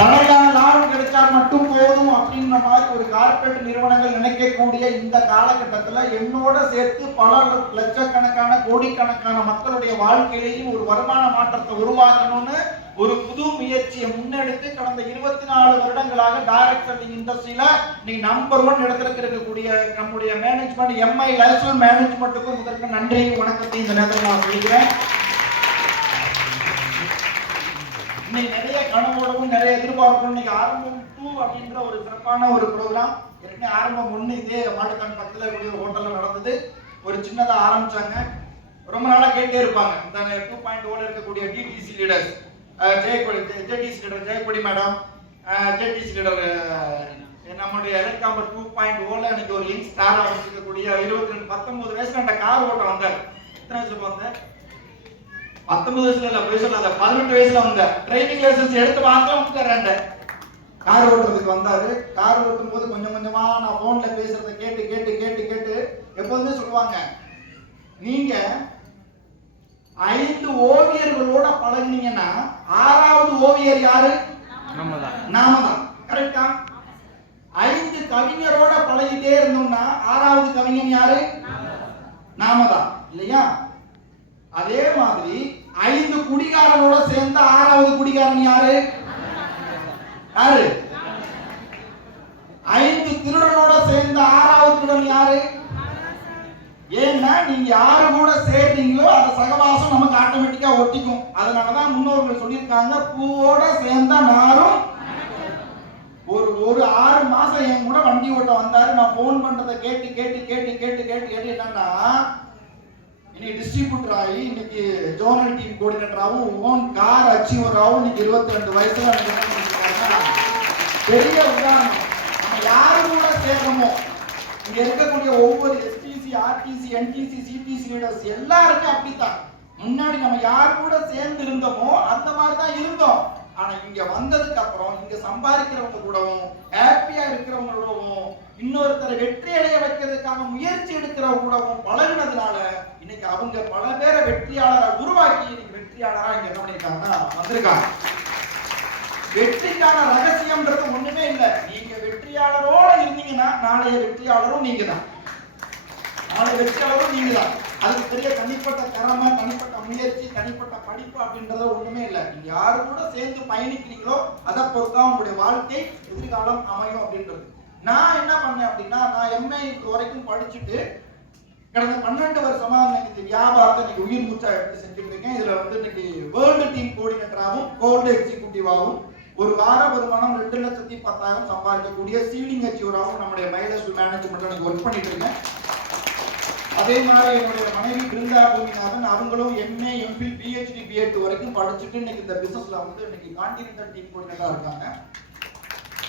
தனக்கான லாபம் கிடைச்சால் மட்டும் போதும் அப்படின்ற மாதிரி ஒரு கார்ப்பரேட் நிறுவனங்கள் நினைக்கக்கூடிய இந்த காலகட்டத்தில் என்னோட சேர்த்து பல லட்சக்கணக்கான கோடிக்கணக்கான மக்களுடைய வாழ்க்கையிலையும் ஒரு வருமான மாற்றத்தை உருவாக்கணும்னு ஒரு புது முயற்சியை முன்னெடுத்து கடந்த 24 வருடங்களாக டைரக்ட் செல்லிங் இண்டஸ்ட்ரியில நீ நம்பர் 1 இடத்துல இருக்கக்கூடிய நம்முடைய மேனேஜ்மெண்ட் எம்ஐ லைசன்ஸ் மேனேஜ்மெண்ட்டுக்கும் முதற்கு நன்றி வணக்கத்தை இந்த நேரத்தில் நான் சொல்லிக்கிறேன். இன்னைக்கு நிறைய கனவோடவும் நிறைய எதிர்பார்க்கணும். இன்னைக்கு ஆரம்பம் 2 அப்படின்ற ஒரு சிறப்பான ஒரு ப்ரோக்ராம். ஏற்கனவே ஆரம்பம் 1 இதே மாட்டுக்கான் பக்கத்துல கூடிய ஒரு ஹோட்டல்ல நடந்தது. ஒரு சின்னதா ஆரம்பிச்சாங்க. ரொம்ப நாளா கேட்டே இருப்பாங்க இந்த 2.0 இருக்கக்கூடிய DTC leaders JDC leader Jayakodi madam, JDC leader நம்முடைய எலக்ட்ராம்பர் 2.0 இன்னைக்கு ஒரு லிங்க் ஸ்டார் ஆகிருக்கக்கூடிய 19 வயசுல அந்த கார் ஓட்ட வந்தார். எத்தனை வயசுல வந்தார்? 19 வயசுல இல்ல, போய் சொல்லாத, 18 வயசுல வந்த டிரைவிங் லைசன்ஸ் எடுத்து வாங்க கார் ஓட்டுறதுக்கு வந்தாரு. கார் ஓட்டும் போது கொஞ்சம் கொஞ்சமா நான் போன்ல பேசுறத கேட்டு கேட்டு கேட்டு கேட்டு எப்போதுமே சொல்லுவாங்க, நீங்க 5 ஓவியர்களோட பழகினீங்கன்னா 6வது ஓவியர் யாரு? நாம தான். கரெக்டா? 5 கவிஞரோட பழகிட்டே இருந்தோம்னா 6வது கவிஞன் யாரு? நாம தான், இல்லையா? அதே மாதிரி 5 குடிகாரனோட சேர்ந்த 6வது குடிகாரன் யாரு? யாரு? 5 திருடனோட சேர்ந்த 6வது திருடன் யாரு? ஏன்னா நீங்க யாரு கூட சேர்றீங்களோ அந்த சகவாசம் நமக்கு ஆட்டோமேட்டிக்கா ஒட்டிக்கும். அதனாலதான் முன்னோர்கள் சொல்லியிருக்காங்க, பூவோட சேர்ந்தா நாரும். ஒரு 6 மாசம் என் கூட வண்டி ஓட்ட வந்தாரு. நான் போன் பண்றதை கேட்டு கேட்டு கேட்டு கேட்டு கேட்டு கேட்டு என்னன்னா, இன்னைக்கு டிஸ்ட்ரிபியூட்டர் ஆகி இன்னைக்கு ஜோனல் டீம் கோஆர்டினேட்டராகவும் ஓன் கார் அச்சீவராகவும் இன்னைக்கு 22 வயசுல பெரிய உதாரணம். நம்ம யாரு கூட சேர்றோமோ இங்க இருக்கக்கூடிய ஒவ்வொரு STC, RTC, NTC, CDC leaders எல்லாருமே அப்படித்தான். முன்னாடி நம்ம யாரு கூட சேர்ந்து இருந்தோமோ அந்த மாதிரி தான் இருந்தோம். ஆனா இங்க வந்ததுக்கு அப்புறம் இங்க சம்பாதிக்கிறவங்க கூடவும் ஹாப்பியா இருக்கிறவங்களோடவும் இன்னொருத்தரை வெற்றி அடைய வைக்கிறதுக்காக முயற்சி எடுக்கிறவங்க கூடவும் பழகினதுனால இன்னைக்கு அவங்க பல பேரை வெற்றியாளரை உருவாக்கி இன்னைக்கு வெற்றியாளரா இங்க என்ன பண்ணிருக்காங்கன்னா வந்திருக்காங்க. வெற்றிக்கான ரகசியம்ன்றது ஒண்ணுமே இல்லை. நீங்க வெற்றியாளரோட இருந்தீங்கன்னா நாளைய வெற்றியாளரும் நீங்க தான். நாளைய வெற்றியாளரும் நீங்க தான். அதுக்கு பெரிய தனிப்பட்ட திறமை, தனிப்பட்ட முயற்சி, தனிப்பட்ட படிப்பு அப்படின்றது ஒண்ணுமே இல்லை. நீங்க யாரு கூட சேர்ந்து பயணிக்கிறீங்களோ அதை பொறுத்தான் உங்களுடைய வாழ்க்கை எதிர்காலம் அமையும் அப்படின்றது. நான் என்ன பண்ணேன் அப்படின்னா, நான் எம்ஏ வரைக்கும் படிச்சுட்டு கடந்த 12 வருஷமா இன்னைக்கு வியாபாரத்தை இன்னைக்கு உயிர் மூச்சா எடுத்து செஞ்சுட்டு இருக்கேன். இதுல இன்னைக்கு வேர்ல்டு டீம் கோஆர்டினேட்டராகவும் கோல்டு எக்ஸிக்யூட்டிவாகவும் ஒரு வார வருமானம் 2,10,000 சம்பாதிக்கக்கூடிய சீலிங் அச்சீவராகவும் நம்முடைய மைலேஜ் மேனேஜ்மெண்ட்ல இன்னைக்கு ஒர்க் பண்ணிட்டு இருக்கேன். அதே மாதிரி என்னுடைய மனைவி பிருந்தா பூமிநாதன், அவங்களும் எம்ஏ, எம்பில், பிஹெச்டி, பிஎட் வரைக்கும் படிச்சுட்டு இன்னைக்கு இந்த பிசினஸ்ல இன்னைக்கு கான்டினென்டல் டீம் கோஆர்டினேட்டரா இருக்காங்க.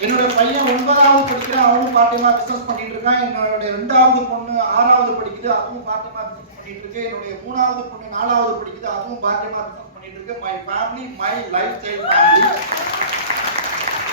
என்னோட பையன் 9வது படிக்கிறான், அவனும் பார்ட்-டைமா பிசினஸ் பண்ணிட்டு இருக்கான். என்னுடைய 2வது பொண்ணு 6வது படிக்குது, அதுவும் பார்ட்-டைமா பிசினஸ் பண்ணிட்டு இருக்கு. என்னுடைய 3வது பொண்ணு 4வது படிக்குது, அதுவும் பார்ட்-டைமா பிசினஸ் பண்ணிட்டு இருக்கு. My family, my life style family.